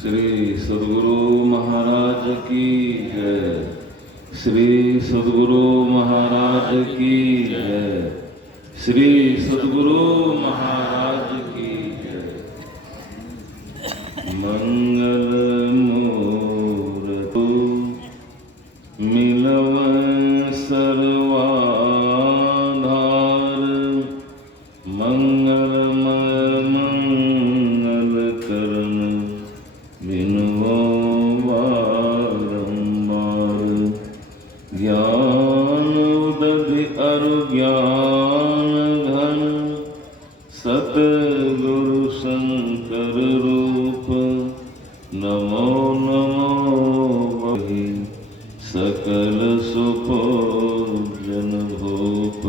श्री सद्गुरु महाराज की जय। श्री सद्गुरु महाराज की जय। श्री सद्गुरु महाराज की जय। मंगल मूर्ति मिलव सर्वाधार, मंगल मंगल करण बिनुओ बारंबार। ज्ञान उदधि अरु ज्ञान घन, सतगुरु शंकर रूप। नमो नमो वही सकल सुभोजन भूप।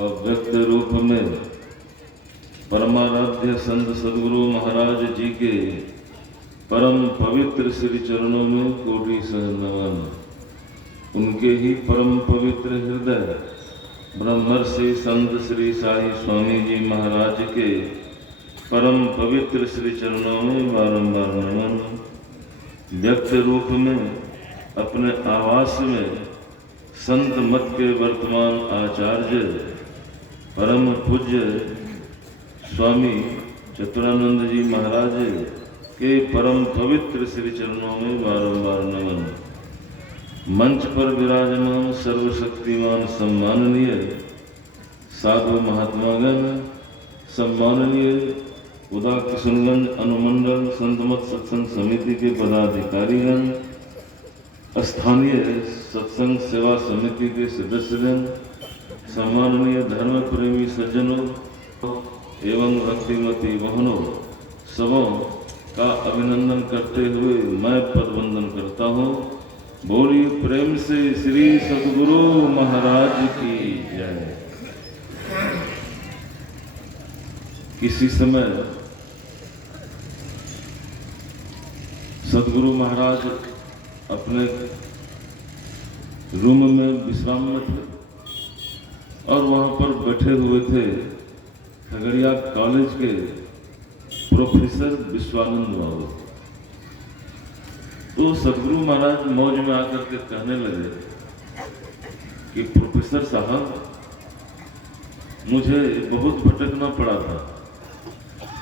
अव्यक्त रूप में परमाराध्य संत सद्गुरु महाराज जी के परम पवित्र श्री चरणों में कोटि सह नमन। उनके ही परम पवित्र हृदय ब्रह्मर्षि संत श्री साई स्वामी जी महाराज के परम पवित्र श्री चरणों में बारंबार नमन। व्यक्त रूप में अपने आवास में संत मत के वर्तमान आचार्य परम पूज्य स्वामी चतुरानंद जी महाराज के परम पवित्र श्री चरणों में बारंबार नमन। मंच पर विराजमान सर्वशक्तिमान सम्माननीय साधु महात्मागण, सम्माननीय उदाकिशुनगंज अनुमंडल संतमत सत्संग समिति के पदाधिकारीगण, स्थानीय सत्संग सेवा समिति के सदस्यगण, सम्माननीय धर्म प्रेमी सज्जनों एवं भक्तिमती बहनों, सबों का अभिनंदन करते हुए मैं पदवंदन करता हूँ। बोलिए प्रेम से श्री सद्गुरु महाराज की जय। किसी समय सद्गुरु महाराज अपने रूम में विश्राम में थे और वहां पर बैठे हुए थे खगड़िया कॉलेज के प्रोफेसर विश्वानंद बाबू। तो सद्गुरु महाराज मौज में आकर के कहने लगे कि प्रोफेसर साहब, मुझे बहुत भटकना पड़ा था,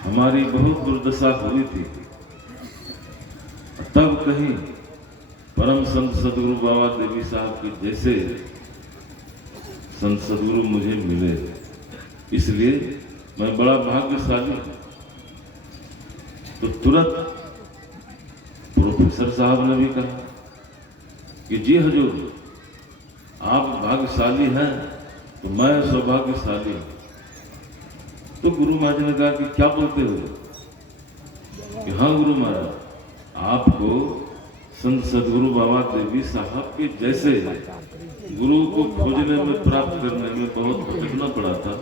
हमारी बहुत दुर्दशा हुई थी, तब कहीं परम संत सद्गुरु बाबा देवी साहब के जैसे संत सद्गुरु मुझे मिले, इसलिए मैं बड़ा भाग्यशाली हूं। तो तुरंत प्रोफेसर साहब ने भी कहा कि जी हजूर, आप भाग्यशाली हैं तो मैं सौभाग्यशाली हूं। तो गुरु महाराज ने कहा कि क्या बोलते हो? कि हाँ गुरु महाराज, आपको संत सद्गुरु बाबा देवी साहब के जैसे गुरु को खोजने में, प्राप्त करने में बहुत भटकना पड़ा था,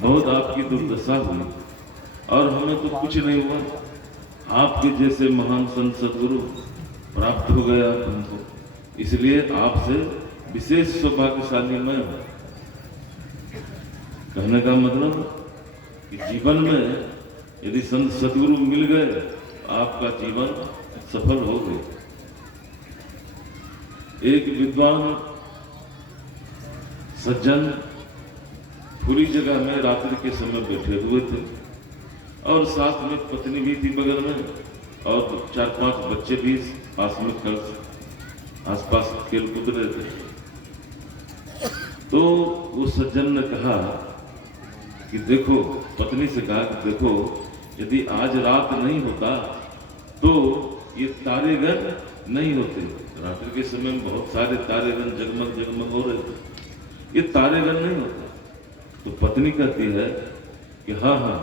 बहुत आपकी दुर्दशा हुई और हमें तो कुछ नहीं हुआ। आपके जैसे महान संत सद्गुरु प्राप्त हो गया हमको, इसलिए आपसे विशेष सौभाग्यशाली मैं हूं। कहने का मतलब कि जीवन में यदि संत सद्गुरु मिल गए तो आपका जीवन सफल हो गया। एक विद्वान सज्जन खुली जगह में रात्रि के समय बैठे हुए थे और साथ में पत्नी भी थी बगल में और 4-5 बच्चे भी पास में आसपास खेल कूद रहे थे। तो वो सज्जन ने कहा कि देखो, पत्नी से कहा कि देखो, यदि आज रात नहीं होता तो ये तारेगण नहीं होते। रात्रि के समय में बहुत सारे तारेगण जगमग जगमग हो रहे थे, ये तारेगण नहीं होते। तो पत्नी कहती है कि हाँ हाँ,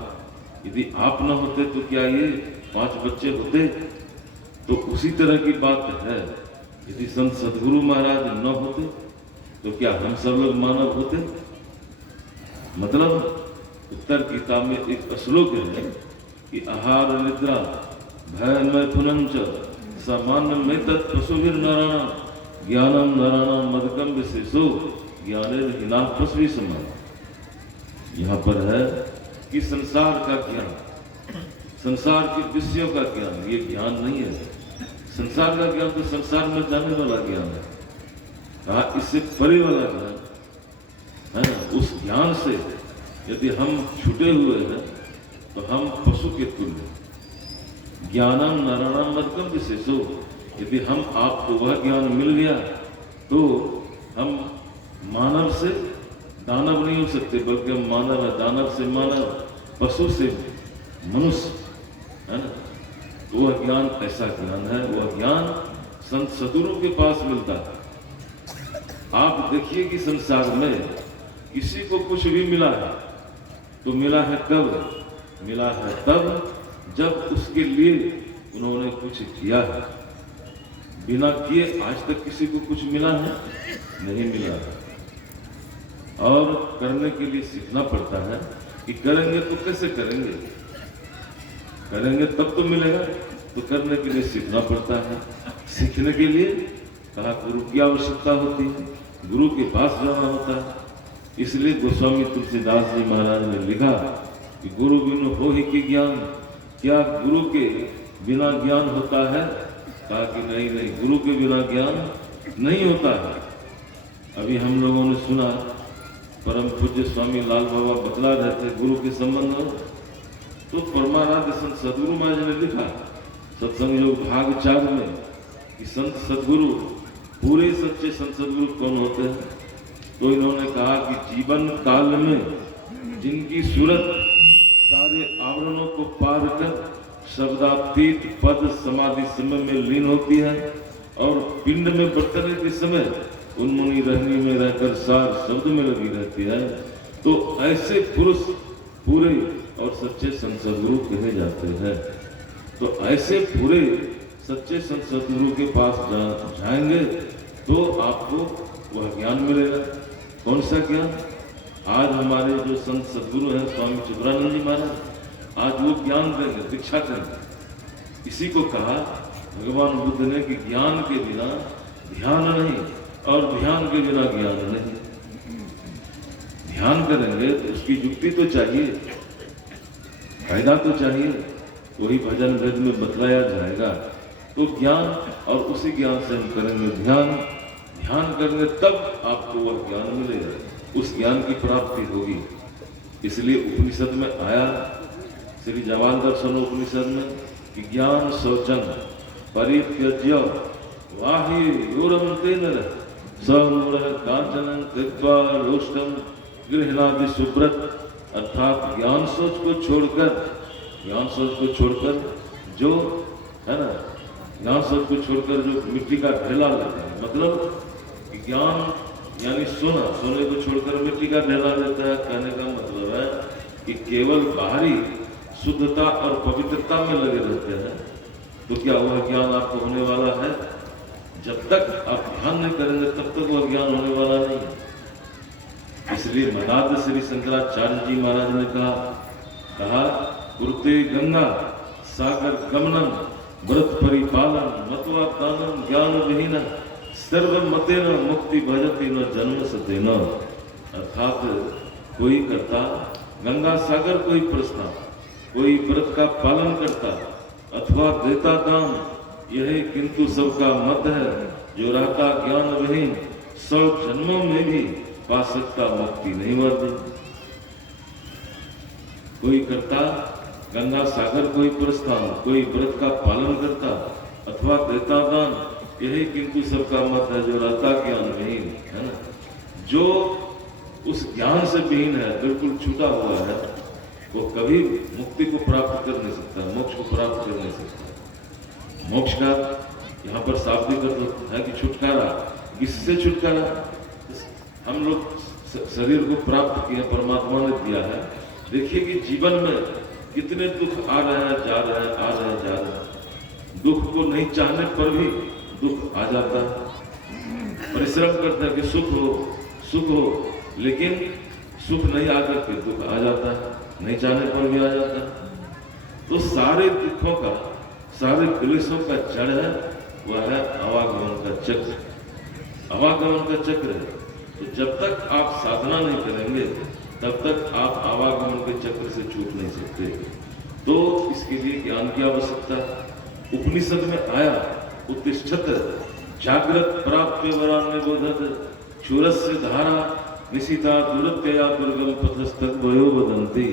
यदि आप न होते तो क्या ये 5 बच्चे होते? तो उसी तरह की बात है, यदि संत सद्गुरु महाराज न होते तो क्या हम सब लोग मानव होते? मतलब उत्तर गीता में एक श्लोक है कि आहार निद्रा भय मैथुनंच सामान्य में तत्पशुभिर नारायण ज्ञानम नारायण मदकम विशेषो ज्ञाने हिना पशुवी समान। यहाँ पर है कि संसार का ज्ञान, संसार के विषयों का ज्ञान, ये ज्ञान नहीं है। संसार का ज्ञान तो संसार में जाने वाला ज्ञान है। कहा इससे परे वाला ज्ञान है ना, उस ज्ञान से यदि हम छूटे हुए हैं तो हम पशु के तुल्य। ज्ञानम नारायण मध्यम विशेषो, यदि हम आपको वह ज्ञान मिल गया तो हम मानव से दानव नहीं हो सकते, बल्कि हम मानव है, दानव से मानव, पशु से मनुष्य, है ना। वह ज्ञान ऐसा ज्ञान है, वह ज्ञान संत सद्गुरु के पास मिलता है। आप देखिए कि संसार में किसी को कुछ भी मिला है तो मिला है कब? मिला है तब जब उसके लिए उन्होंने कुछ किया है। बिना किए आज तक किसी को कुछ मिला है? नहीं मिला है। और करने के लिए सीखना पड़ता है कि करेंगे तो कैसे करेंगे, करेंगे तब तो मिलेगा, तो करने के लिए सीखना पड़ता है। सीखने के लिए कहा गुरु की आवश्यकता होती है, गुरु के पास जाना होता है। इसलिए गोस्वामी तुलसीदास जी महाराज ने लिखा कि गुरु बिनु हो ही की ज्ञान, क्या गुरु के बिना ज्ञान होता है? कहा कि नहीं नहीं, गुरु के बिना ज्ञान नहीं होता है। अभी हम लोगों ने सुना परम पूज्य स्वामी लाल बाबा बतला रहे थे गुरु के संबंध में, तो परमाराध्य संत सद्गुरु महाराज ने लिखा सत्संग योग भाग 4 में कि संत सद्गुरु, पूरे सच्चे संत सद्गुरु कौन होते हैं? तो इन्होंने कहा कि जीवन काल में जिनकी सूरत सारे आवरणों को पार कर शब्दातीत पद समाधि समय में लीन होती है और पिंड में बरतने के समय उन्मुनी रहनी में रहकर सार शब्द में लगी रहती है, तो ऐसे पुरुष पूरे और सच्चे संत सद्गुरु कहे जाते हैं। तो ऐसे पूरे सच्चे संत सद्गुरु के पास जाएंगे तो आपको वह ज्ञान मिलेगा। कौन सा ज्ञान? आज हमारे जो संत सद्गुरु हैं स्वामी चिदानंद जी महाराज, आज वो ज्ञान देंगे, दीक्षा देंगे। इसी को कहा भगवान बुद्ध ने कि ज्ञान के बिना ध्यान नहीं और ध्यान के बिना ज्ञान नहीं। ध्यान करेंगे तो उसकी युक्ति तो चाहिए, फायदा तो चाहिए, वही भजन वेद में बतलाया जाएगा। तो ज्ञान, और उसी ज्ञान से हम करेंगे ध्यान, ध्यान करेंगे तब आपको वह ज्ञान मिलेगा, उस ज्ञान की प्राप्ति होगी। इसलिए उपनिषद में आया, श्री जवान दर्शन उपनिषद में कि ज्ञान शौचम परित्यज्य वाहि योरम तेन समूढ़ कांचन कृत्वा रोष्टम गृहणादि सुब्रत, अर्थात ज्ञान सोच को छोड़कर, ज्ञान सोच को छोड़कर जो है ना, ज्ञान सोच को छोड़कर जो मिट्टी का ढेला लेते हैं, मतलब ज्ञान यानी सोना, सोने को छोड़कर मिट्टी का ढेला लेता है। कहने का मतलब है कि केवल बाहरी शुद्धता और पवित्रता में लगे रहते हैं, तो क्या वह ज्ञान आपको होने वाला है? जब तक आप ध्यान नहीं करेंगे तब तक वह ज्ञान होने वाला नहीं है। इसलिए मदाद श्री शंकराचार्य जी महाराज ने कहा कुरुते गंगा सागर गमनम व्रत परिपालन मतवा दानम ज्ञान विहीन सर्व मतेन मुक्ति भजति न जन्म सतेन। अर्थात कोई करता गंगा सागर, कोई प्रश्न, कोई व्रत का पालन करता अथवा देता दान, यही किंतु सबका मत है, जो रहता ज्ञान विहीन 100 जन्मों में भी पा सकता मुक्ति नहीं वर्दी। कोई करता गंगा सागर, कोई प्रस्थान, कोई व्रत का पालन करता अथवा देता दान, यही किंतु सबका मत है, जो रहता ज्ञान विहीन, है ना। जो उस ज्ञान से विहीन है, बिल्कुल छूटा हुआ है, वो कभी मुक्ति को प्राप्त कर नहीं सकता, मोक्ष को प्राप्त कर नहीं सकता। मोक्ष का यहाँ पर शाब्दिक अर्थ है कि छुटकारा। किससे छुटकारा? हम लोग शरीर को प्राप्त किया, परमात्मा ने दिया है। देखिए कि जीवन में कितने दुख आ रहे हैं, जा रहे हैं, आ रहे हैं, जा रहे हैं। दुख को नहीं चाहने पर भी दुख आ जाता है। परिश्रम करते हैं कि सुख हो, सुख हो, लेकिन सुख नहीं आकर के दुख आ जाता है, नहीं चाहने पर भी आ जाता है। तो सारे दुखों का, सारे क्लेशों का जड़ है, वह है आवागमन का चक्र। आवागमन का चक्र है। तो जब तक आप साधना नहीं करेंगे तब तक आप आवागमन के चक्र से छूट नहीं सकते। तो इसके लिए ज्ञान की आवश्यकता है। उपनिषद में आया उत्तिष्ठत जागृत प्राप्त वरान्य बोधत क्षुरस्य धारा निशिता दुरत्यया दुर्गम पथस्तक वयो वदंती।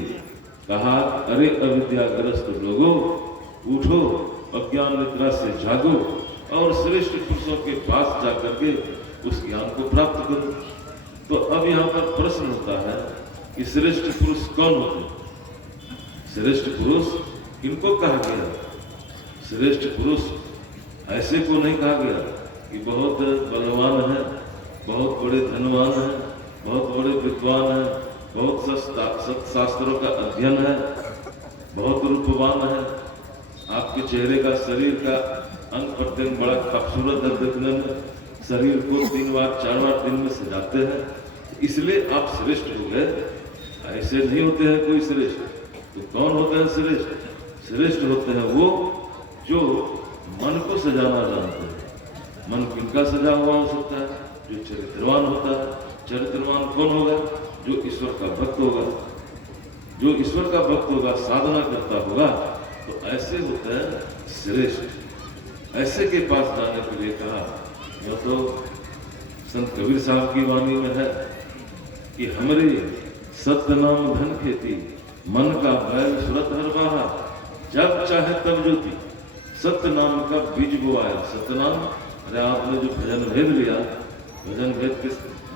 कहा, अरे अविद्याग्रस्त लोगों, उठो, अज्ञान निद्रा से जागो और श्रेष्ठ पुरुषों के पास जाकर के उस ज्ञान को प्राप्त करो। तो अब यहाँ पर प्रश्न होता है कि श्रेष्ठ पुरुष कौन होते हैं? श्रेष्ठ पुरुष किनको कहा गया? श्रेष्ठ पुरुष ऐसे को नहीं कहा गया कि बहुत बलवान है, बहुत बड़े धनवान है, बहुत बड़े विद्वान है, बहुत सत्शास्त्रों का अध्ययन है, बहुत रूपवान है, आपके चेहरे का, शरीर का अंग प्रत्यंग बड़ा खूबसूरत है देखने में, शरीर को 3 बार 4 बार दिन में सजाते हैं, इसलिए आप श्रेष्ठ हो गए। ऐसे नहीं होते हैं कोई श्रेष्ठ। तो कौन होते हैं श्रेष्ठ? श्रेष्ठ होते हैं वो जो मन को सजाना जानते हैं। मन किनका सजा हुआ हो सकता है? जो चरित्रवान होता है। चरित्रवान कौन होगा? जो ईश्वर का भक्त होगा। जो ईश्वर का भक्त होगा, साधना करता होगा, तो ऐसे होते हैं श्रेष्ठ। ऐसे के पास जाने के लिए कहा, जो तो संत कबीर साहब की वाणी में है कि हमरे सत्य नाम धन खेती, मन का बैल सुरत हर बाहा, जब चाहे तब ज्योति। सत्य नाम का बीज बोआया। सत्य नाम, अरे आपने जो भजन भेद लिया, भजन भेद के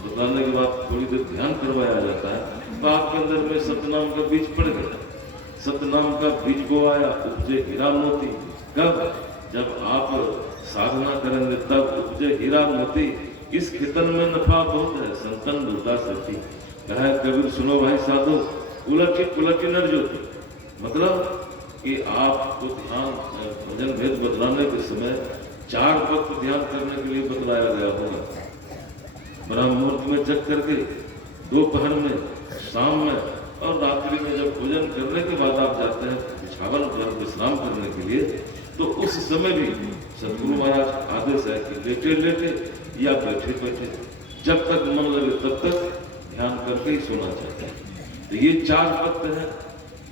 बताने के बाद थोड़ी देर ध्यान करवाया जाता है, तो आपके अंदर में सतनाम का बीज पड़ गया। सतनाम का बीज बोआया, उपजे हीरा मोती। कब? जब आप साधना करेंगे तब उपजे हीरा मोती। इस खेतन में नफा बहुत है, संतन दुर्दा सती। कहा कबीर, सुनो भाई साधो, उलटी पुलटी नर ज्योति। मतलब कि आपको ध्यान भजन भेद बदलाने के समय 4 वक्त ध्यान करने के लिए बतलाया गया होगा। ब्रह्म मुहूर्त में जग करके, दोपहर में, शाम में और रात्रि में जब भोजन करने के बाद आप जाते हैं बिछावन पर विश्राम करने के लिए, तो उस समय भी सदगुरु महाराज आदेश है कि लेटे लेटे या बैठे बैठे जब तक मन लगे तब तक ध्यान करके ही सोना चाहिए। तो ये 4 वक्त हैं,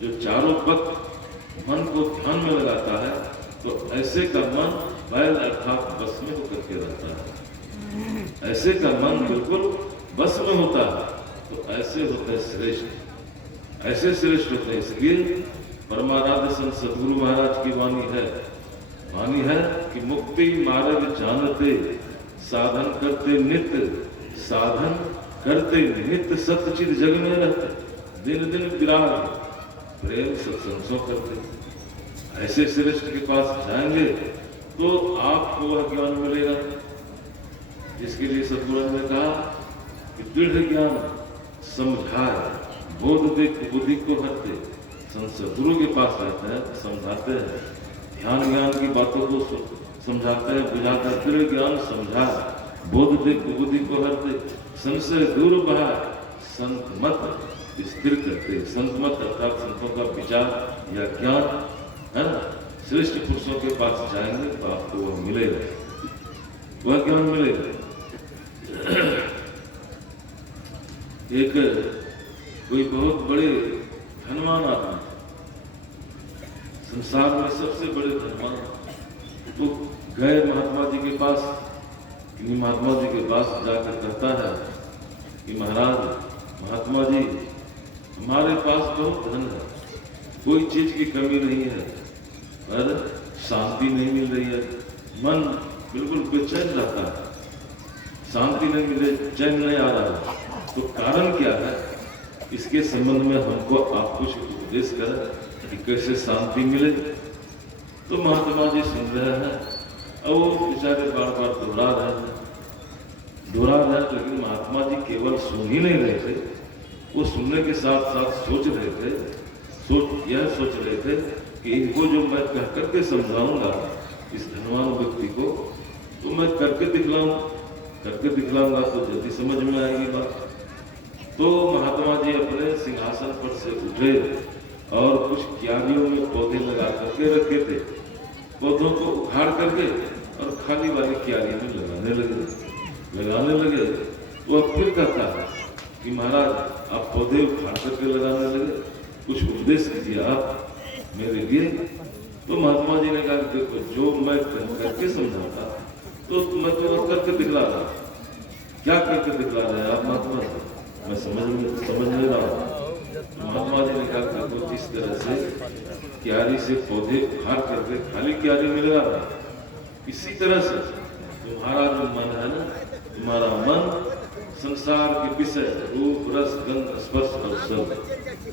जो चारों वक्त मन को ध्यान में लगाता है, तो ऐसे का मन बैल अर्थात बस में होकर के रहता है। ऐसे का मन बिल्कुल बस में होता है, तो ऐसे होते हैं श्रेष्ठ। ऐसे श्रेष्ठ होते हैं। इसलिए परमाराध्य संत सदगुरु महाराज की वाणी है कि मुक्ति मार्ग जानते, साधन करते नित्य, साधन करते नित्य, सत्यचित जग में रहते, दिन दिन विराग प्रेम सत्संग करते। ऐसे श्रेष्ठ के पास जाएंगे तो आपको वह ज्ञान मिलेगा जिसके लिए सदगुरु ने कहा कि दृढ़ ज्ञान समझाए, बोध दे बुद्धि को हरते। संत सदगुरु के पास रहते हैं, समझाते हैं, ध्यान ज्ञान की बातों को समझाते हैं, बुझाते हैं। दृढ़ ज्ञान समझाए, बोध दे बुद्धि को हरते, संशय दूर बहाए, संत मत स्थिर करते। संत मत अर्थात संतों का विचार या ज्ञान है ना, श्रेष्ठ पुरुषों के पास जाएंगे तो आपको वह मिलेगा, वह ज्ञान मिलेगा। एक कोई बहुत बड़े धनवान आदमी, संसार में सबसे बड़े धनवान, तो गए महात्मा जी के पास। महात्मा जी के पास जाकर कहता है कि महाराज, महात्मा जी, हमारे पास बहुत धन है, कोई चीज की कमी नहीं है, पर शांति नहीं मिल रही है, मन बिल्कुल बेचैन रहता है, शांति नहीं मिले, चैन नहीं आ रहा है। तो कारण क्या है? इसके संबंध में हमको आप कुछ उपदेश करें कि कैसे शांति मिले। तो महात्मा जी सुन रहे हैं और वो बेचारे बार बार दोहरा रहे हैं, लेकिन महात्मा जी केवल सुन ही नहीं रहे थे, वो सुनने के साथ साथ सोच रहे थे, सोच रहे थे कि इनको जो मैं कह करके समझाऊंगा इस धनवान व्यक्ति को, तो मैं करके दिखलाऊंगा तो जल्दी समझ में आएगी बात। तो महात्मा जी अपने सिंहासन पर से उठे और कुछ क्यारियों में पौधे लगा करके रखे थे, पौधों को उखाड़ करके और खाली वाली क्यारी में लगाने लगे। वो फिर कहता है कि महाराज, आप पौधे उखाड़ करके लगाने लगे, कुछ उपदेश कीजिए आप। मेरे लिए। तो महात्मा जी ने कहा देखो जो मैं करके समझाता तो मैं तो करके दिखला रहा, क्या करके दिखला रहे हैं आप महात्मा जी, मैं समझ नहीं रहा हूँ। महात्मा जी ने कहा देखो इस तरह से क्यारी से पौधे उखाड़ करके खाली क्यारी में लगा रहा, इसी तरह से तुम्हारा जो मन है ना, तुम्हारा मन संसार के विषय रूप रस गंध स्पर्श और शब्द,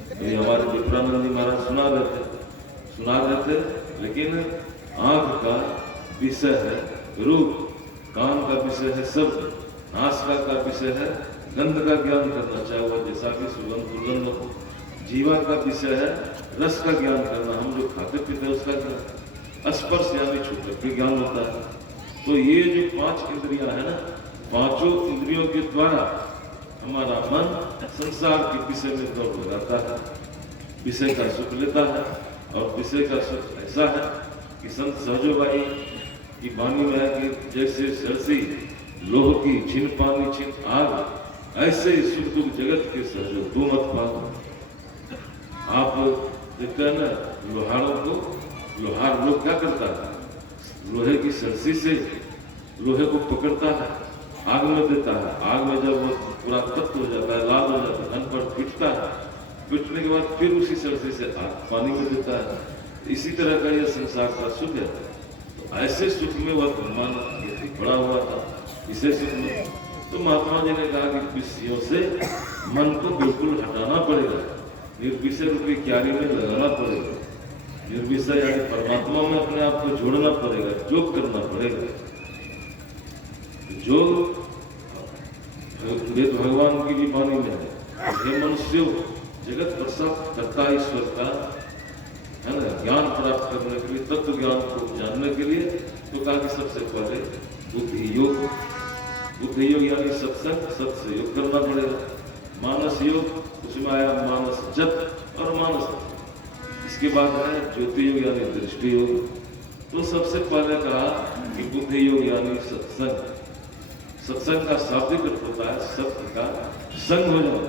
तो हमारे विप्रानंद जी महाराज सुना रहे थे, लेकिन आंख का विषय है रूप, कान का विषय है शब्द, नासिका का विषय है गंध का ज्ञान करना, चाहे वह जैसा भी सुगंध दुर्गंध हो। जीवा का विषय है रस का ज्ञान करना, हम जो खाते पीते हैं उसका ज्ञान। स्पर्श यानी छूकर के ज्ञान होता है। तो ये जो 5 इंद्रियां है ना, पांचों इंद्रियों के द्वारा हमारा मन संसार के विषय में दौड़ लगाता है, विषय का सुख लेता है। और विषय का सुख ऐसा है कि संत सहजोबाई की वाणी में है कि जैसे सरसी लोह की छिन पानी छिन आग, ऐसे सुख दुख जगत के सहजो तू मत पाओ। आप देखते हैं ना लोहारों को, लोहार लोग क्या करता है, लोहे की सरसी से लोहे को पकड़ता है, आग में देता है, आग में जब वो पूरा तप्त हो जाता है, लाल हो जाता है, धन पर पिटता है, पिटने के बाद फिर उसी सरसी से पानी में देता है। इसी तरह का यह संसार का सुख है। तो ऐसे सुख में वह भगवान बड़ा हुआ था, इसे सुख में। तो महात्मा जी ने कहा कि विषयों से मन को बिल्कुल हटाना पड़ेगा, निर्विषय रूपी क्यारी में लगाना पड़ेगा। निर्विषय यानी परमात्मा में अपने आप को जोड़ना पड़ेगा, योग करना पड़ेगा। जो वेद भगवान की भी वाणी में है, हे मनुष्य जगत प्रसाद करता ईश्वर का है ना, ज्ञान प्राप्त करने के लिए, तत्व ज्ञान को जानने के लिए, तो कहा कि सबसे पहले बुद्धि योग, बुद्धि योग यानी सत्संग, सत से योग करना पड़ेगा। मानस योग, उसमें आया मानस जप और मानस, इसके बाद है ज्योति योग यानी दृष्टि योग। तो सबसे पहले कहा कि बुद्धि योग यानी सत्संग। सत्संग का शाब्दिक अर्थ होता है सत्य का संग हो जाना।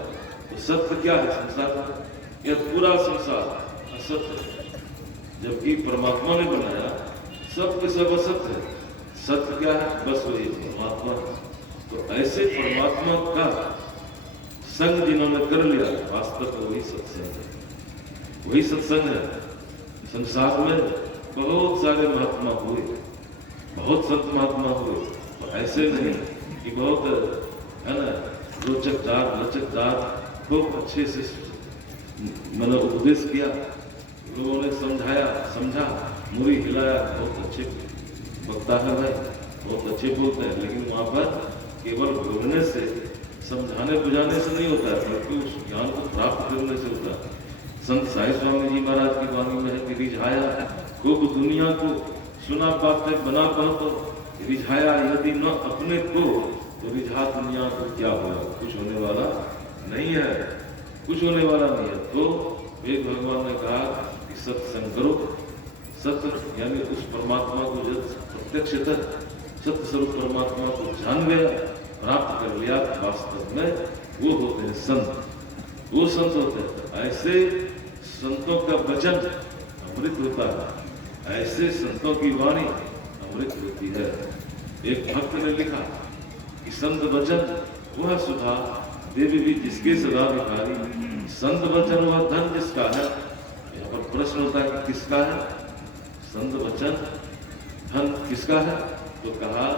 तो सत्य क्या है संसार में, यह पूरा संसार असत्य है, जबकि परमात्मा ने बनाया सब के सब असत्य है। सत्य क्या है, बस वही परमात्मा। तो ऐसे परमात्मा का संग जिन्होंने कर लिया, वास्तव में वही सत्संग है, वही सत्संग है। संसार में बहुत सारे महात्मा हुए, बहुत संत महात्मा हुए, तो ऐसे नहीं कि बहुत है ना रोचकदार लचकदार खूब अच्छे से मैंने उपदेश किया, लोगों ने समझाया, समझा, मुरी हिलाया, बहुत अच्छे वक्ता है भाई, बहुत अच्छे बोलते हैं, लेकिन वहाँ पर केवल बोलने से, समझाने बुझाने से नहीं होता है, बल्कि उस ज्ञान को प्राप्त करने से होता है। संत साई स्वामी जी महाराज की वाणी में है कि रिझाया खूब दुनिया को, सुना बातें बना तो रिझाया यदि न अपने को, तो रिझा दुनिया को क्या होगा, कुछ होने वाला नहीं है, कुछ होने वाला नहीं है। तो वेद भगवान ने कहा कि सत्संग करो, सत्य यानी उस परमात्मा को जब प्रत्यक्ष सत्य स्वरूप परमात्मा को जान गया, प्राप्त कर लिया, वास्तव में वो होते हैं संत, वो संत होते हैं। ऐसे संतों का वचन अमृत होता है, ऐसे संतों की वाणी अमृत होती है। एक भक्त ने लिखा कि संत वचन वह सुधा देवी भी जिसके सदा भिखारी, संत वचन वह धन जिसका है। यहाँ पर प्रश्न होता है कि किसका है संत वचन, धन किसका है? तो कहा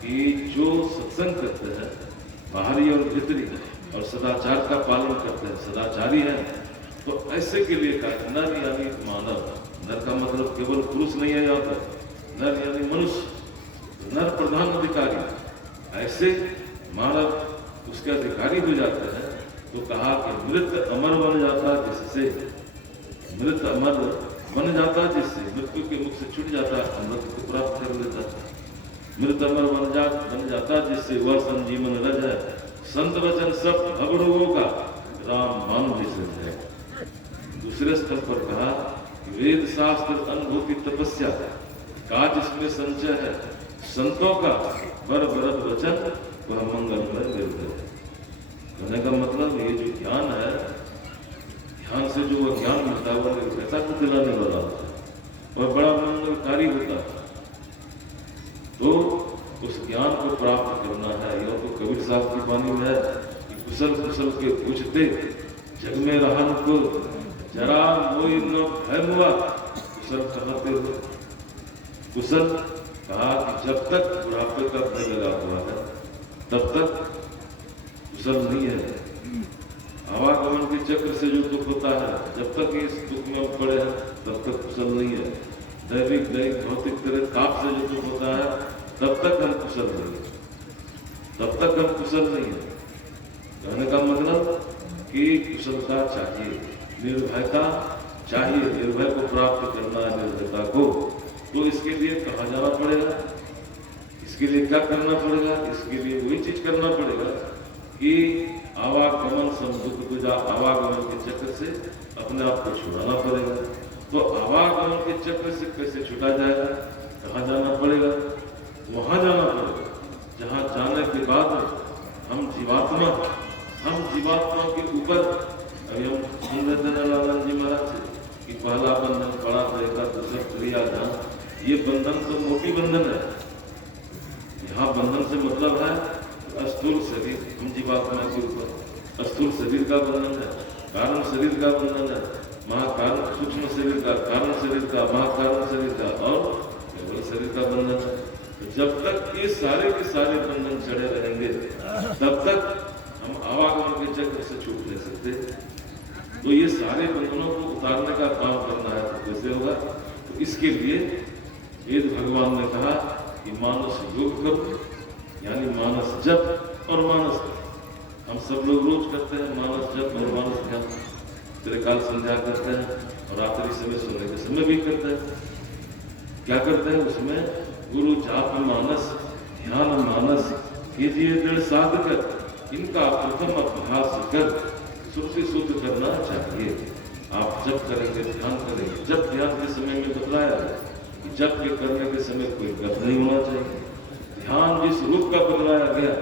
कि जो सत्संग करते हैं बाहरी और भीतरी और सदाचार का पालन करते हैं, सदाचारी है, तो ऐसे के लिए कहा नर यानी मानव, नर का मतलब केवल पुरुष नहीं है, यहाँ पर नर यानी मनुष्य, नर प्रधान अधिकारी, ऐसे मानव उसके अधिकारी हो जाते हैं। तो कहा कि मृत अमर बन जाता जिससे, मृत अमर बन जाता जिससे, मृत्यु के मुख से छूट जाता, अमृत को प्राप्त कर लेता। मृत अमर बन जाता जिससे वह संजीवन रज है, संत वचन सब भवरोगों का राम मान विसर्ज है। दूसरे स्थल पर कहा वेद शास्त्र अनुभूति तपस्या का जिसमें संचय है, संतों का बर भरत वचन वह मंगल में निर्भर है। कहने का मतलब ये जो ज्ञान है, ध्यान से जो वह ज्ञान मिलता है वह निर्भयता को दिलाने वाला होता है, वह बड़ा मंगलकारी होता है। तो उस ज्ञान को प्राप्त करना है। यह तो कबीर साहब की वाणी में है कि कुशल कुशल के पूछते जग में रहन को जरा मोई न भय हुआ। कुशल कहते हो, कुशल कहा कि जब तक बुढ़ापे का भय लगा हुआ है तब तक कुशल नहीं है। आवागमन के चक्र से जो दुख होता है, जब तक इस दुख में पड़े हैं तब तक कुशल नहीं है। दैविक दैविक भौतिक तरह ताप से जो दुख होता है तब तक हम कुशल नहीं है, तब तक हम कुशल नहीं है। कहने का मतलब कि कुशलता चाहिए, निर्भयता चाहिए। निर्भय को प्राप्त करना है, निर्भयता को। तो इसके लिए कहाँ जाना पड़ेगा, इसके लिए क्या करना पड़ेगा? इसके लिए वही चीज करना पड़ेगा कि आवागमन समुद्र को जा आवागमन के चक्र से अपने आप को छुड़ाना पड़ेगा। तो आवागमन के चक्र से कैसे छुटा जाएगा? कहाँ जाना पड़ेगा? वहां जाना पड़ेगा जहां जाने के बाद हम जीवात्मा के ऊपर, अभी हम सुन रहे थे लालन जी महाराज से कि पहला बंधन पड़ा रहेगा, दूसरा क्रिया ध्यान। ये बंधन तो मोटी बंधन है। यहाँ बंधन से मतलब है स्थूल शरीर, हम जीवात्मा के ऊपर स्थूल शरीर का बंधन है, कारण शरीर का बंधन है, महाकारण सूक्ष्म शरीर का, कारण शरीर का, महाकारण शरीर का और केवल शरीर का बंधन है। तो जब तक ये सारे के सारे बंधन चढ़े रहेंगे तब तक हम आवागमन के चक्र से छूट नहीं सकते। तो ये सारे बंधनों को उतारने का काम करना है तो कैसे होगा? तो इसके लिए वेद भगवान ने कहा कि मानस योग करो, यानी मानस जप और मानस। हम सब लोग रोज करते हैं मानस जप और मानस ध्यान, त्रिकाल संध्या करते हैं और रात्रि समय सोने के समय भी करते हैं। क्या करते हैं उसमें? गुरु जाप मानस, ध्यान मानस कीजिए दृढ़ साधकर, इनका प्रथम अभ्यास कर सुध शुद्ध करना चाहिए। आप जप करेंगे, ध्यान करेंगे। जब ध्यान के समय में बतलाया है कि जप के करने के समय कोई गप नहीं होना चाहिए। ध्यान जिस रूप का बतलाया गया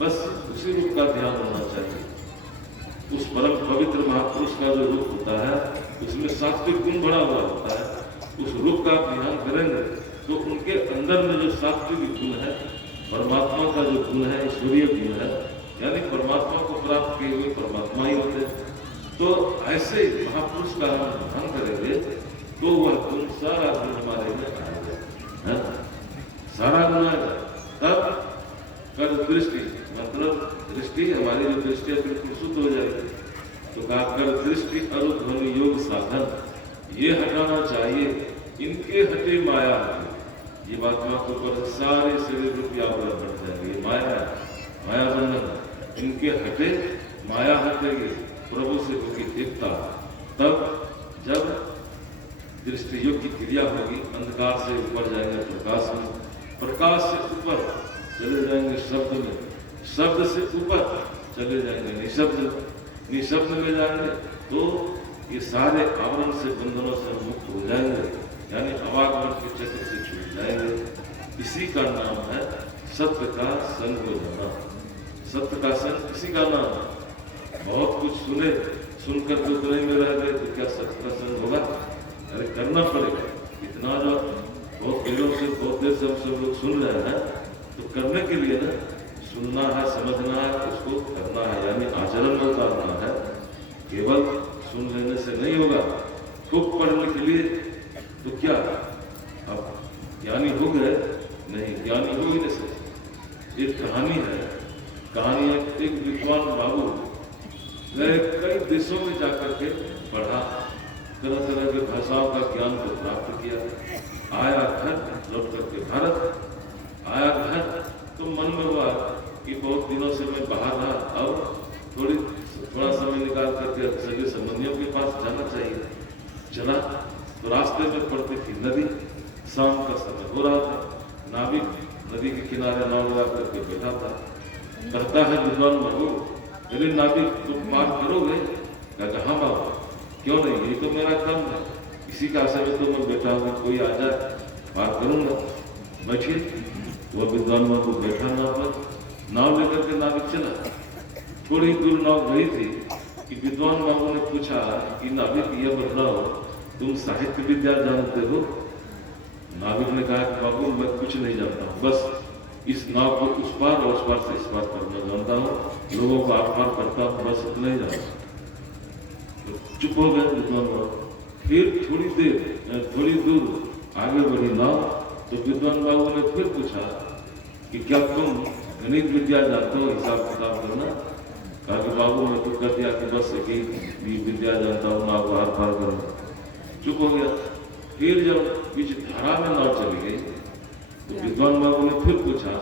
बस उसी रूप का ध्यान होना चाहिए। उस परम पवित्र महापुरुष का जो रूप होता है उसमें सात्विक गुण भरा हुआ होता है। उस रूप का ध्यान करेंगे तो उनके अंदर में जो सात्विक गुण है, परमात्मा का जो गुण है, ईश्वरीय गुण है, यानी परमात्मा को प्राप्त किए हुए परमात्मा ही होते हैं। तो ऐसे महापुरुष का हम ध्यान करेंगे तो वह गुण, सारा गुण हमारे में आएगा, सारा गुण आएगा। तब कर दृष्टि, मतलब दृष्टि, हमारी जो दृष्टि है बिल्कुल शुद्ध हो जाएगी। तो कहा कर दृष्टि अरुध्वनि योग साधन, ये हटाना चाहिए। इनके हटे माया, ये बात्मा के ऊपर सारे शरीर रूपी आवरण हट जाएंगे। ये माया है, माया बंधन। इनके हटे माया हटेगी, प्रभु से होगी एकता। तब जब दृष्टि योग की क्रिया होगी, अंधकार से ऊपर जाएंगे प्रकाश में, प्रकाश से ऊपर चले जाएंगे शब्द में, शब्द से ऊपर चले जाएंगे निशब्द, निशब्द में जाएंगे तो ये सारे आवरण से, बंधनों से मुक्त हो जाएंगे, यानी आवागमन के चक्र से छूट जाएंगे। इसी का नाम है सत्य का संग हो जाना। सत्य का संग इसी का नाम है। बहुत कुछ सुने, सुनकर जो उतने में रह गए तो क्या सत्य का संग होगा? अरे करना पड़ेगा। इतना जो बहुत दिनों से, बहुत देर से हम सब लोग सुन रहे हैं, तो करने के लिए ना, सुनना है, समझना है, उसको करना है, यानी आचरण में उतारना है। केवल सुन लेने से नहीं होगा। खूब पढ़ लिख लिए तो क्या अब ज्ञानी हो गए? नहीं, ज्ञानी हो ही नहीं सकते। एक कहानी है, कहानी है, एक विद्वान बाबू गए कई देशों में जाकर के पढ़ा, तरह तरह के भाषाओं का ज्ञान को प्राप्त किया। आया घर, लौट करके भारत आया घर, तो मन में हुआ कि बहुत दिनों से मैं बाहर रहा, और थोड़ा समय निकाल करके सगे संबंधियों के पास जाना चाहिए। चला तो रास्ते में पड़ती थी नदी, शाम का समय हो रहा था, नाविक नदी के किनारे नाव लगा करके बैठा था। कहता है विद्वान बाबू, मेरे नाविक तुम पार करोगे? कहता हाँ बाबू, क्यों नहीं, यही तो मेरा काम है, इसी का आशा में तो मैं बैठा हूँ, कोई आ जाए पार करूंगा। बैठिए। वह विद्वान बाबू बैठा नाव पर, नाव लेकर के नाविक चला। थोड़ी दूर नाव गई थी कि विद्वान बाबू ने पूछा कि नाविक यह बतलाओ तुम साहित्य विद्या जानते हो? नाविक ने कहा कि बाबू मैं कुछ नहीं जानता, बस इस नाव को उस पार और उस पार से इस पार करना जानता हूँ, लोगों को आर पार करता हूँ, बस इतना ही जानता। तो चुप हो गए विद्वान बाबू। फिर थोड़ी दूर आगे बढ़ी नाव, तो विद्वान बाबू ने फिर पूछा कि क्या तुम गणित विद्या जानते हो, हिसाब किताब करना? कहा कि बाबू ने तो कर दिया कि बस एक ही विद्या जानता हूँ, नाव को आर पार करना। चुप हो गया। फिर जब बीच धारा में नाव चली गई तो विद्वान बाबू ने फिर पूछा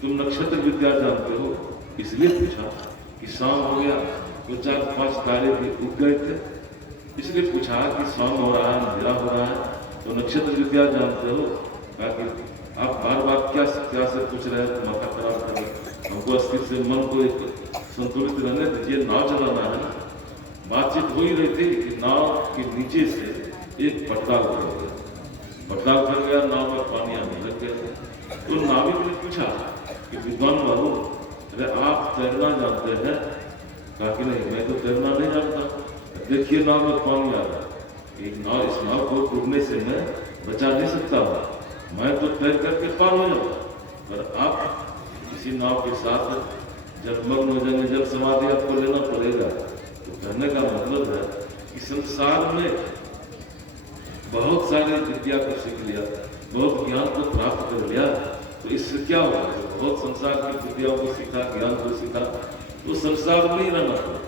तुम नक्षत्र विद्या जानते हो? इसलिए पूछा कि शाम हो गया तो 4-5 तारे भी उग गए थे, इसलिए पूछा कि शाम हो रहा है, अंधेरा हो रहा है, तो नक्षत्र विद्या जानते हो? कहा कि आप बार बार क्या से पूछ रहे हैं, माथा खराब कर रहे, हमको अस्थिर से मन को एक संतुलित रहने दीजिए, नाव चलाना है ना। बातचीत हो ही रही थी कि नाव के नीचे से एक पटका उतर गया, पटका उतर गया, नाव में पानी आने लग गया। तो नाविक ने पूछा कि विद्वान बाबू अरे आप तैरना जानते हैं? कहा कि नहीं मैं तो तैरना नहीं जानता, देखिए नाव में पानी आ रहा है, एक नाव इस नाव को डूबने से मैं बचा नहीं सकता हूँ, मैं तो तैर करके पार हो जाऊंगा, पर आप किसी नाव के साथ जब मग्न हो जाएंगे, जब समाधि आपको लेना पड़ेगा। तो कहने का मतलब है कि संसार में बहुत सारी विद्या को सीख लिया, बहुत ज्ञान को प्राप्त कर लिया, तो इससे क्या होगा? बहुत संसार की विद्याओं को सीखा, ज्ञान को सीखा, तो संसार में ही रहना पड़ेगा,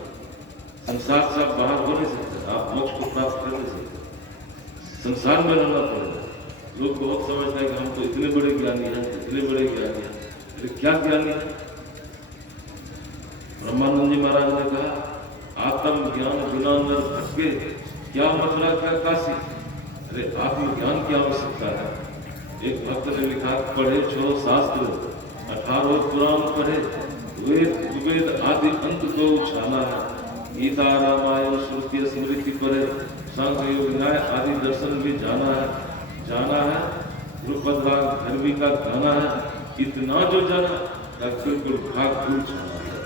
संसार से आप बाहर हो नहीं सकते, आप मोक्ष को प्राप्त कर नहीं सकते, संसार में रहना पड़ेगा। लोग बहुत समझते हैं कि हम तो इतने बड़े ज्ञानी हैं, इतने बड़े ज्ञानी हैं, अरे क्या ज्ञानी है? ब्रह्मानंद जी महाराज ने कहा आत्म ज्ञान बिना नर भटके, क्या मथुरा क्या काशी। अरे आत्मज्ञान की आवश्यकता है। एक भक्त ने लिखा पढ़े 6 शास्त्र 18 पुराण पढ़े, वेद आदि अंत को छाना है, गीता रामायण श्रुति स्मृति पढ़े, सांख्य योग न्याय आदि दर्शन भी जाना है, द्रुपद राग धर्मी का गाना है, इतना जो जाना बिल्कुल भाग भूल छाना है।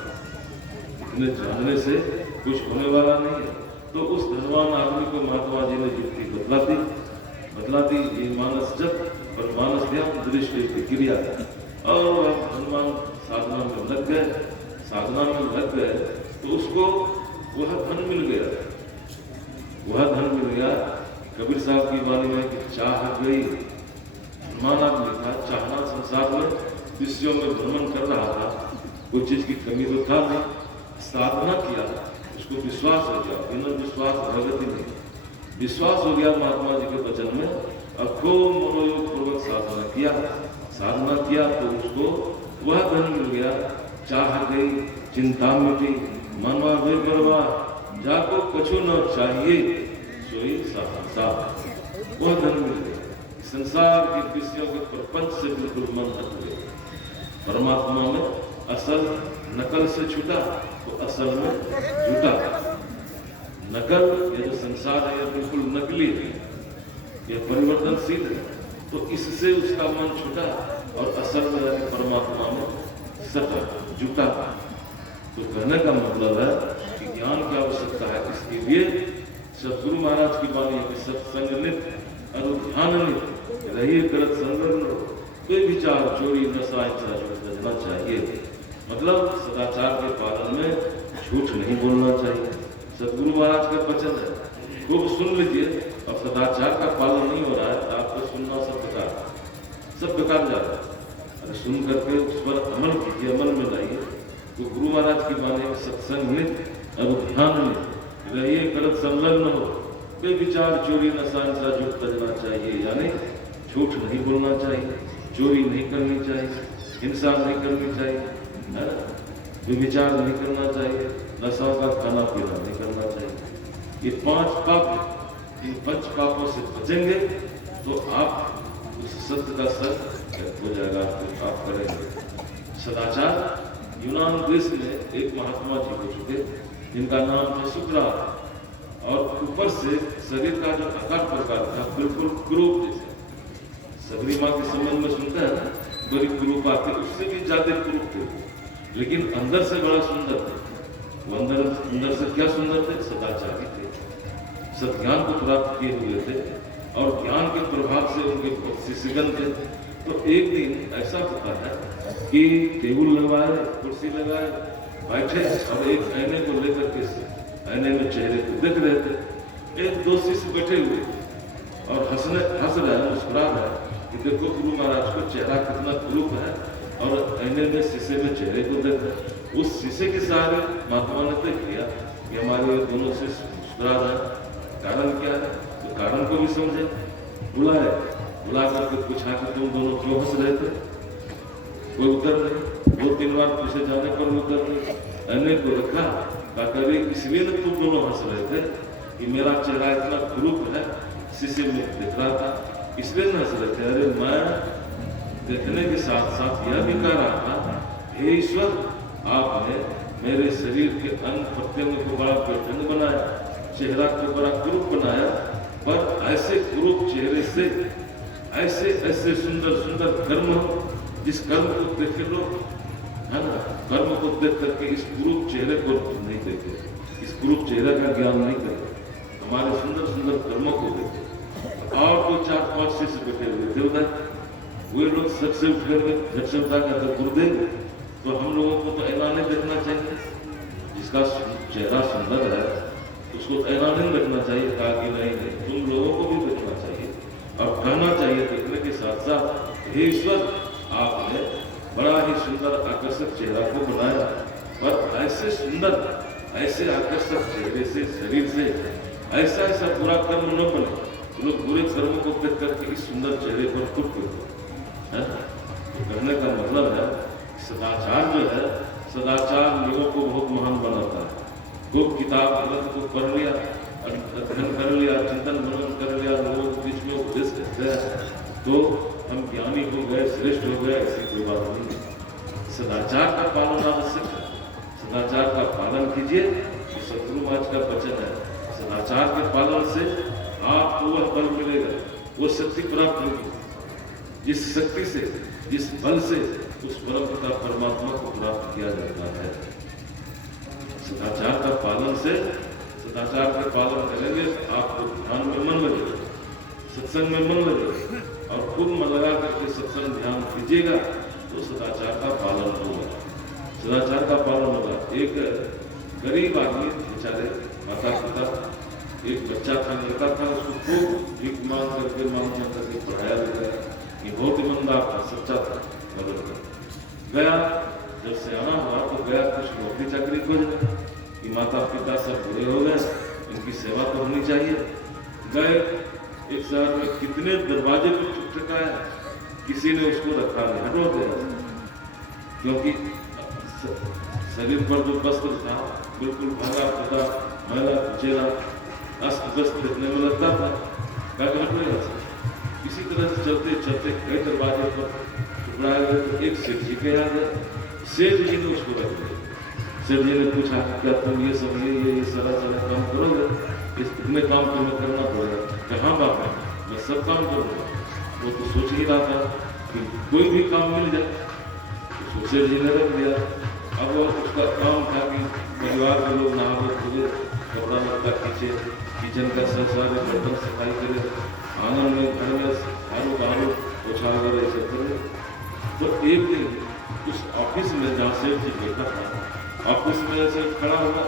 इन्हें जानने से कुछ होने वाला नहीं है। तो उस धनवान आदमी को महात्मा जी ने युक्ति बतला दी ये मानस जप और मानस ध्यान दृष्टि क्रिया। और धनवान साधना में लग गए तो उसको वह धन मिल गया। कबीर साहब की वाणी में कि चाह गई, धनवान आदमी था, चाहना संसार में विषयों में भ्रमण कर रहा था, कोई चीज की कमी तो था नहीं, साधना किया, उसको विश्वास हो गया, बिना विश्वास प्रगति नहीं, विश्वास हो गया महात्मा जी के वचन में, अब खूब मनोयोग पूर्वक साधना किया तो उसको वह धन मिल गया। चाह गई चिंता मिटी, मनवा वे बरवा, जाको कछु न चाहिए सोई सहसा, वह धन मिल गया। संसार के विषयों के प्रपंच से बिल्कुल मन हट गया, परमात्मा में असल नकल से छूटा तो असल में जुटा। नकल ये जो संसार है यह बिल्कुल नकली है, यह परिवर्तनशील है, तो इससे उसका मन छूटा और असल में परमात्मा में सटा जुटा। तो कहने का मतलब है कि ज्ञान की आवश्यकता है, इसके लिए सदगुरु महाराज की वाणी है कि सत्संग नित अनुध्यान नित रहिए करत संग, कोई विचार चोरी नशा बजना चाहिए। मतलब सदाचार के पालन में झूठ नहीं बोलना चाहिए, सदगुरु महाराज का वचन है, खूब सुन लीजिए। अब सदाचार का पालन नहीं हो रहा है तो आपको सुनना सब बेकार जा रहा है। अरे सुन करके उस पर अमल कीजिए, अमल में लाइए। तो गुरु महाराज की वाणी में सत्संग नित अनुध्यान नित रहिए करत संलग्न हो, कोई विचार चोरी नशा झूठ बजना चाहिए, यानी झूठ नहीं बोलना चाहिए, चोरी नहीं करनी चाहिए, हिंसा नहीं करनी चाहिए, विचार नहीं करना चाहिए, नशा का खाना पीना नहीं करना चाहिए। ये 5 पाप, इन 5 पापों से बचेंगे तो आप उस सत्य का सत्य हो जाएगा, आपको आप करेंगे। सदाचार यूनान देश में एक महात्मा जी हो चुके, जिनका नाम था सुकरात, और ऊपर से शरीर का जो आकार प्रकार था बिल्कुल क्रूप जैसे, सबरी माँ के संबंध में सुनते हैं ना, बड़ी क्रूप आती, उससे भी ज्यादा क्रूप थे, लेकिन अंदर से बड़ा सुंदर थे। वो अंदर से क्या सुंदर थे? सदाचारी थे, सद्ज्ञान को प्राप्त किए हुए थे और ज्ञान के प्रभाव से उनके शिष्यगण थे। तो एक दिन ऐसा होता है कि टेबल लगवाए, कुर्सी लगाए, बैठे और एक आईने को लेकर के आईने में चेहरे को देख रहे थे। एक दो शिष्य बैठे हुए और हंस रहे, मुस्कुरा रहे कि देखो गुरु महाराज को चेहरा कितना कुरूप है और आईने में शीशे में चेहरे को देख रहे। उस शीशे के सहारे महात्मा ने तय किया कि हमारे दोनों शिष्य मुस्कुरा रहे, कारण क्या है? तो कारण को भी समझे, बुला करके पूछा कि तुम दोनों क्यों हंस रहे थे? कोई उत्तर नहीं। 2-3 बार पूछे जाने पर उत्तर नहीं। आईने को रखा, ताकि इसलिए तुम दोनों हंस रहे थे कि मेरा चेहरा इतना कुरूप है, शीशे में दिख रहा था, इसलिए न हंस रहे थे। अरे मैं देखने के साथ साथ यह भी कह रहा था, हे ईश्वर, आपने मेरे शरीर के अंग प्रत्यंग को बड़ा बेढंग बनाया, चेहरा को बड़ा कुरूप बनाया, पर ऐसे कुरूप चेहरे से ऐसे ऐसे सुंदर सुंदर कर्म हो, जिस कर्म को देखे लोग, है ना, कर्म को देख करके इस कुरूप चेहरे को नहीं देखे, इस कुरूप चेहरे का ज्ञान नहीं करते, हमारे सुंदर सुंदर कर्मों को देखे। और 2-4-5 शिष्य बैठे हुए थे उधर, वे लोग सबसे उठ करके झट से उठा कर गुरुदेव, तो हम लोगों को तो ऐना नहीं देखना चाहिए, जिसका चेहरा सुंदर है उसको ऐना नहीं देखना चाहिए। कहा कि नहीं, तुम लोगों को भी देखना चाहिए और कहना चाहिए, देखने के साथ साथ, हे ईश्वर, आपने बड़ा ही सुंदर आकर्षक चेहरा को बनाया, पर ऐसे सुंदर ऐसे आकर्षक चेहरे से, शरीर से ऐसा ऐसा बुरा कर्म न बने, लोग बुरे कर्मों को देख करके इस सुंदर चेहरे पर कुट है। तो कहने का मतलब है, सदाचार जो है, सदाचार लोगों को बहुत महान बनाता है। खूब किताब ग्रंथ को पढ़ लिया, अध्ययन कर लिया, चिंतन मनन कर लिया, लोगों के बीच में उपदेश करते हैं तो हम ज्ञानी हो गए, श्रेष्ठ हो गए, ऐसी कोई बात नहीं। सदाचार का पालन आवश्यक है, सदाचार का पालन कीजिए। सतगुरु महाराज का वचन है, सदाचार के पालन से आपको वह बल मिलेगा, वो शक्ति प्राप्त होगी, जिस शक्ति से, जिस बल से उस परम पिता परमात्मा को प्राप्त किया जाता है। सदाचार का पालन से, सदाचार का पालन करेंगे आपको ध्यान में मन लगेगा, सत्संग में मन लगेगा और खूब मन लगा करके सत्संग ध्यान कीजिएगा तो सदाचार का पालन होगा, सदाचार का पालन होगा। एक गरीब आदमी बेचारे, माता पिता, एक बच्चा था, लड़का था, उसको खूब भीख मांग करके पढ़ाया लिखाया, ये बहुत ईमानदार था, सच्चा था, गया जब सियाना हुआ तो गया कुछ नौकरी चाकरी खोजने कि माता पिता सब बुरे हो गए, इनकी सेवा तो होनी चाहिए। गए एक शहर में, कितने दरवाजे पर ठुकठुकाया, किसी ने उसको रखा नहीं, हटो गया, क्योंकि शरीर पर जो वस्त्र था बिल्कुल भागा फटा, मैला कुचेला, अस्त व्यस्त देखने में लगता था, क्या इसी तरह से चलते चलते कई दरवाजे पर टुकड़ाए गए तो एक सेठ जी के आ गए, सेठ जी ने उसको रख दिया। सेठ जी ने पूछा क्या तुम ये सब ये सारा काम करोगे? इतने काम तुम्हें करना पड़ेगा। कहाँ बात है, मैं सब काम करूँगा। वो तो सोच ही रहा था कि कोई भी काम मिल जाए, तो सेठ जी ने रख दिया। अब वो उसका काम था कि परिवार के लोग नहा धोए, कपड़ा लत्ता खींचे, किचन का सब सारे बर्तन सफाई करे, आंगन में घर में झाड़ू बहारू पोछा वगैरह सब करे। तो एक दिन उस ऑफिस में जहाँ सेठ जी बैठा था, ऑफिस में ऐसे खड़ा हुआ,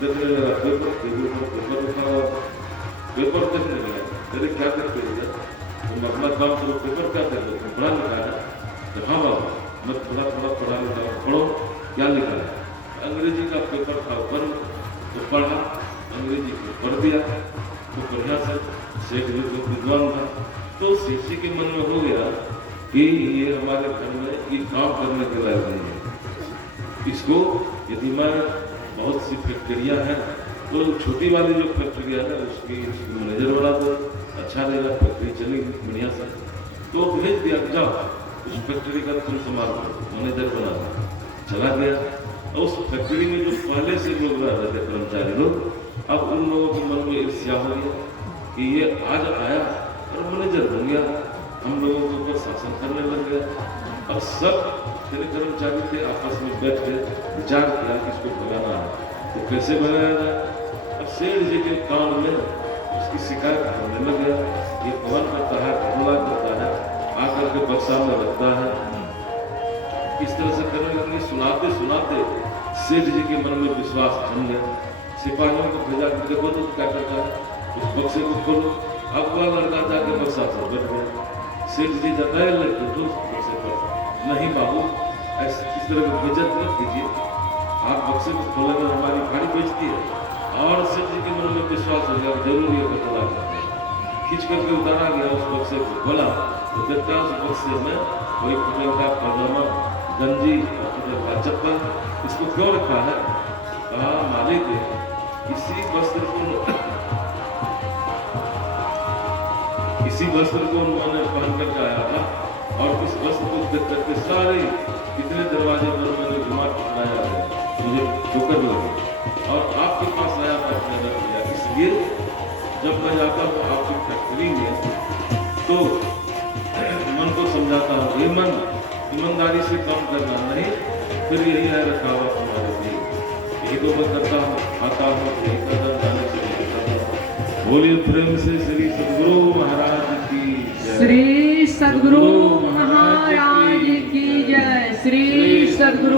देखने लगा पेपर, टेबल पर पेपर रखा हुआ, पेपर देखने लगा। अरे क्या करते हो, तुम अपना काम करो, पेपर क्या कर लो, पढ़ा लिखा है? तो हाँ बाबा, मैं थोड़ा थोड़ा पढ़ा लिखा हूँ। पढ़ो, क्या लिखा है? अंग्रेजी का पेपर था ऊपर, तो पढ़ा, अंग्रेजी को पढ़ दिया, तो बढ़िया से सेठ जी को विद्वान था, तो सेठ जी के मन में हो गया कि ये हमारे घर में ये काम करने के लायक नहीं है। इसको यदि मैं, बहुत सी फैक्ट्रियाँ हैं, तो छोटी वाली जो फैक्ट्रियाँ है उसकी मैनेजर बना दो, अच्छा रहेगा, फैक्ट्री चलेगी बढ़िया से। तो भेज दिया, जाओ उस फैक्ट्री का तुम संभाल मैनेजर बना दो। चला गया, और उस फैक्ट्री में जो पहले से लोग रह रहे थे कर्मचारी लोग, अब उन लोगों के मन में ईर्ष्या हो गया कि ये आज आया और मैनेजर बन गया, हम लोगों के ऊपर शासन करने लग गया। अब सब कर्मचारी थे, आपस में बैठ के विचार किया कि इसको भगाना है, तो कैसे बनाया जाए? अब सेठ जी के कान में उसकी शिकायत करने लग गया, ये कौन करता है, हमला करता है, आकर के बक्सा में रखता है, इस तरह से करने लगे। सुनाते सुनाते सेठ जी के मन में विश्वास जम गया। सिपाहियों को भेजा कि देखो तो क्या करता है, उस बक्से को खोलो। अब वह लड़का जाके बक्सा पर बैठ गया। सेठ जी जताए लगते तो उस बक्से पर, नहीं बाबू ऐसे इस तरह की बेइज्जत मत कीजिए, आप बक्से को खोलेंगे हमारी गाड़ी बेचती है। और सेठ जी के मन में विश्वास हो गया, जरूर ये बतला खींच करके उतारा गया। उस बक्से को खोला तो देखता उस बक्से में कोई पुतल का पैजामा, गंजी और पुतल का चप्पल। इसको क्यों रखा है? कहा मालिक इसी वस्त्र को उन्होंने पहन करके आया था, और इस वस्त्र को देख करके सारे कितने दरवाजे पर मैंने घुमा फिराया है, मुझे ठोकर लगी और आपके पास आया था मैंने किया। इसलिए जब मैं जाता हूँ आपकी फैक्ट्री में तो मन को समझाता हूँ, ये मन ईमानदारी से काम करना, नहीं फिर यही है रखा हुआ तुम्हारे लिए, यही तो मैं करता हूँ, खाता हूँ, यही करता जाने से बोलिए प्रेम से श्री सद्गुरु महाराज की जय। श्री सद्गुरु महाराज की जय। श्री सद्गुरु